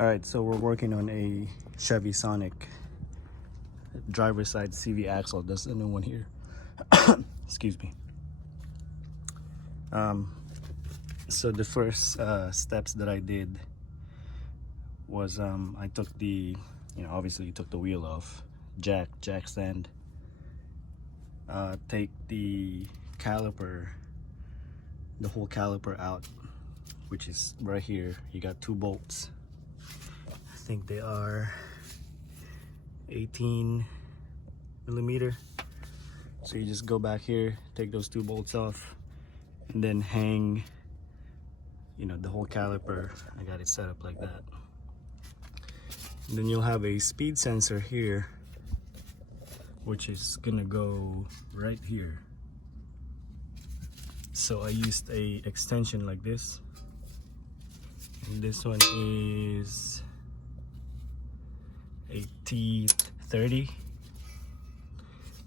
Alright, so we're working on a Chevy Sonic driver's side CV axle. That's the new one here. Excuse me. So the first steps that I did was I took the, obviously you took the wheel off, jack stand, take the caliper, the whole caliper out, which is right here. You got 2 bolts. I think they are 18 millimeter. So you just go back here, take those 2 bolts off, and then hang, the whole caliper. I got it set up like that. And then you'll have a speed sensor here, which is gonna go right here. So I used a extension like this, and this one is a T30. It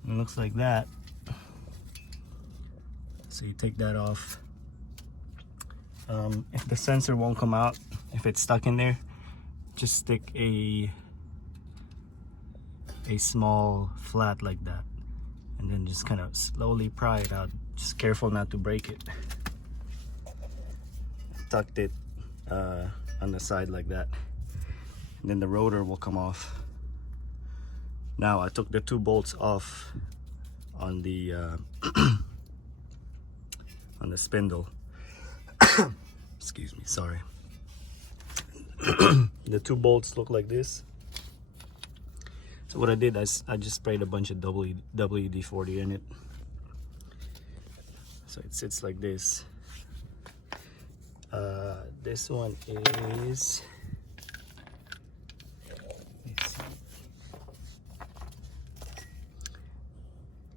looks like that. So you take that off. If the sensor won't come out, if it's stuck in there, just stick a small flat like that, and then just kind of slowly pry it out. Just careful not to break it. Tucked it on the side like that, and then the rotor will come off. Now I took the 2 bolts off on the on the spindle. Excuse me, sorry. The 2 bolts look like this. So what I did, I just sprayed a bunch of WD-40 in it, so it sits like this. This one is, let's see,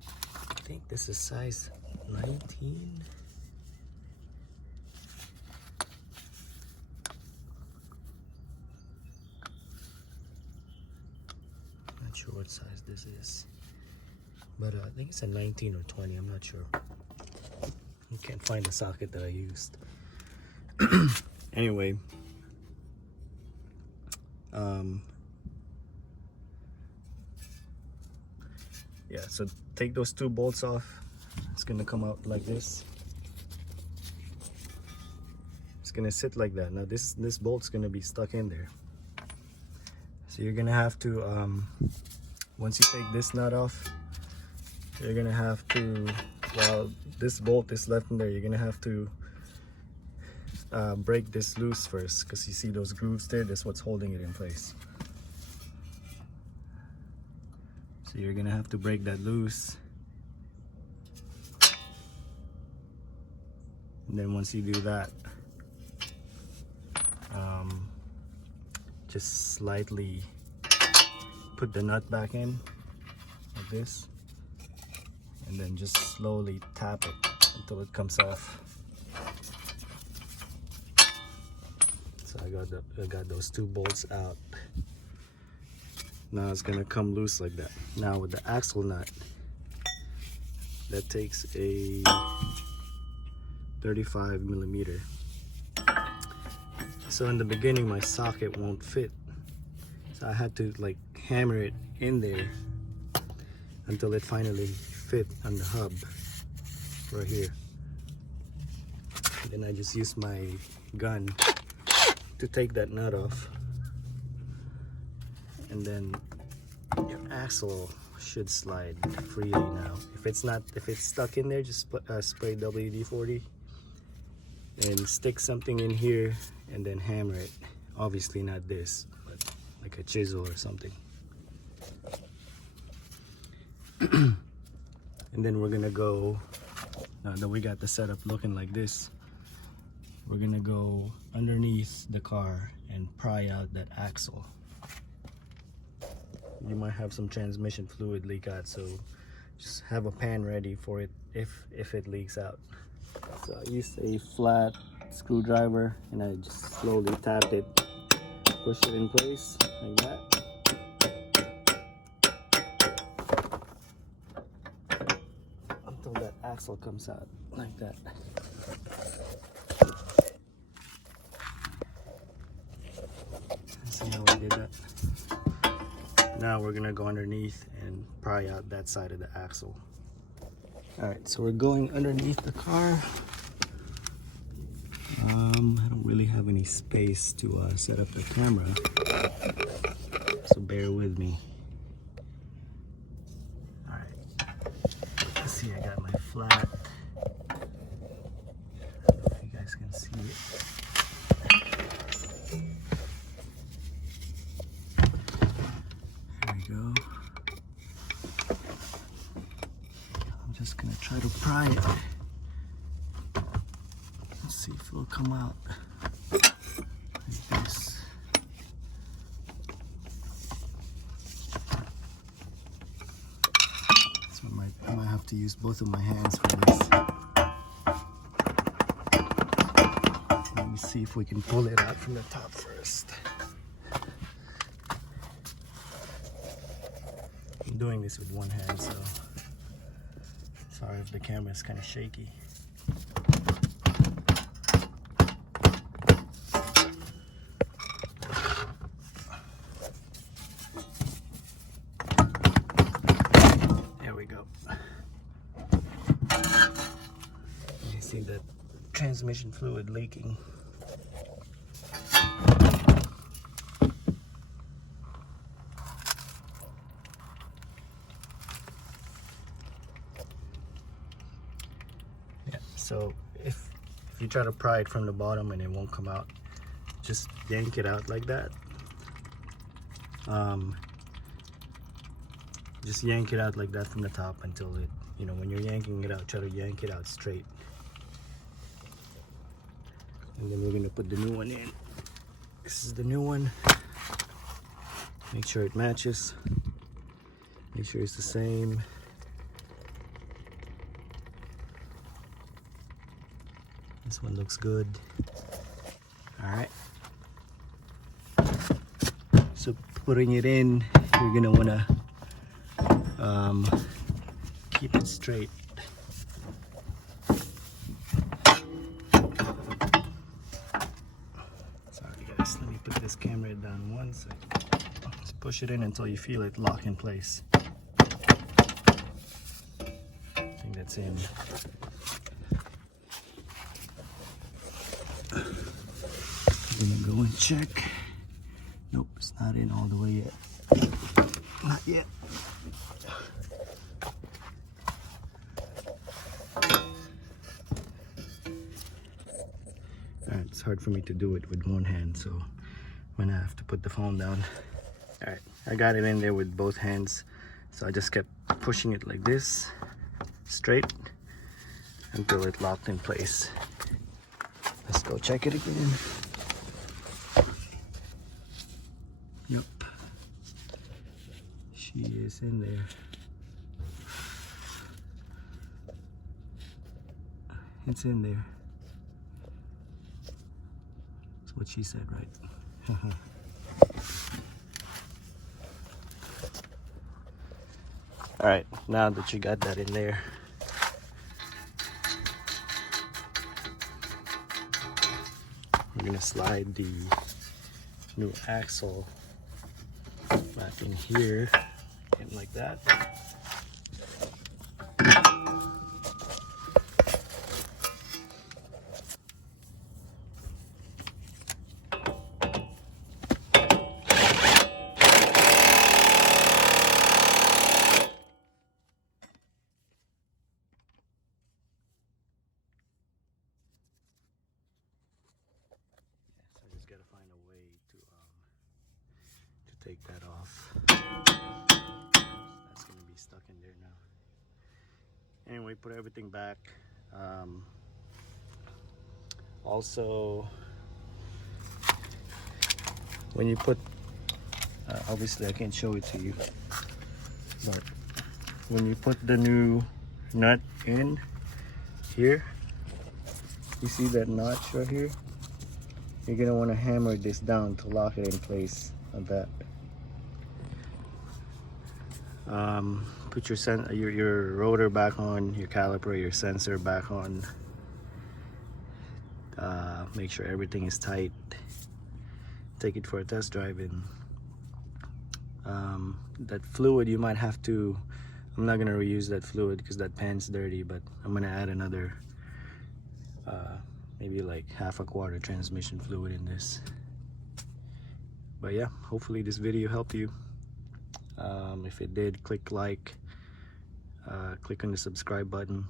I think this is size 19. Not sure what size this is, but I think it's a 19 or 20. I'm not sure. I can't find the socket that I used. Anyway, yeah, so take those 2 bolts off. It's gonna come out like this. It's gonna sit like that. Now this bolt's gonna be stuck in there, so you're gonna have to, once you take this nut off, you're gonna have to, while this bolt is left in there, you're gonna have to break this loose first, because you see those grooves there. That's what's holding it in place. So you're gonna have to break that loose, and then once you do that, just slightly put the nut back in like this, and then just slowly tap it until it comes off. So I got those 2 bolts out. Now it's gonna come loose like that. Now with the axle nut, that takes a 35 millimeter. So in the beginning my socket won't fit, so I had to like hammer it in there until it finally fit on the hub right here. Then I just use my gun to take that nut off, and then your axle should slide freely now. If it's stuck in there, just spray WD-40 and stick something in here and then hammer it. Obviously not this, but like a chisel or something. And then we're gonna go, now that we got the setup looking like this, we're gonna go underneath the car and pry out that axle. You might have some transmission fluid leak out, so just have a pan ready for it if it leaks out. So I used a flat screwdriver and I just slowly tapped it, push it in place like that. Until that axle comes out like that. See how I did that? Now we're gonna go underneath and pry out that side of the axle. All right, so we're going underneath the car. I don't really have any space to set up the camera, so bear with me. All right, let's see, I got my flat. I don't know if you guys can see it. There we go. I'm just gonna try to pry it. Let's see if it'll come out like this. So I might have to use both of my hands for this. Let me see if we can pull it out from the top first. I'm doing this with one hand, so sorry if the camera is kind of shaky. There we go. You see the transmission fluid leaking. So if you try to pry it from the bottom and it won't come out, just yank it out like that. Just yank it out like that from the top until it, you know, when you're yanking it out, try to yank it out straight. And then we're gonna put the new one in. This is the new one. Make sure it matches. Make sure it's the same. This one looks good. All right. So putting it in, you're gonna wanna keep it straight. Sorry guys, let me put this camera down one second. Just push it in until you feel it lock in place. I think that's in. I'm gonna go and check. Nope, it's not in all the way yet. Not yet. Alright, it's hard for me to do it with one hand, so I'm gonna have to put the phone down. Alright, I got it in there with both hands, so I just kept pushing it like this, straight, until it locked in place. Let's go check it again. Yep. She is in there. It's in there. That's what she said, right? Alright, now that you got that in there, we're gonna slide the new axle back in here and like that. Gotta find a way to take that off. That's gonna be stuck in there now. Anyway, put everything back. Also, when you put, obviously I can't show it to you, but when you put the new nut in here, you see that notch right here? You're gonna want to hammer this down to lock it in place like that. Put your rotor back on, your caliper, your sensor back on. Make sure everything is tight. take it for a test drive. And that fluid, you might have to, I'm not gonna reuse that fluid because that pan's dirty, but I'm gonna add another maybe like half a quart transmission fluid in this. But yeah, hopefully this video helped you. If it did, click like, click on the subscribe button,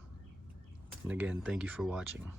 and again, thank you for watching.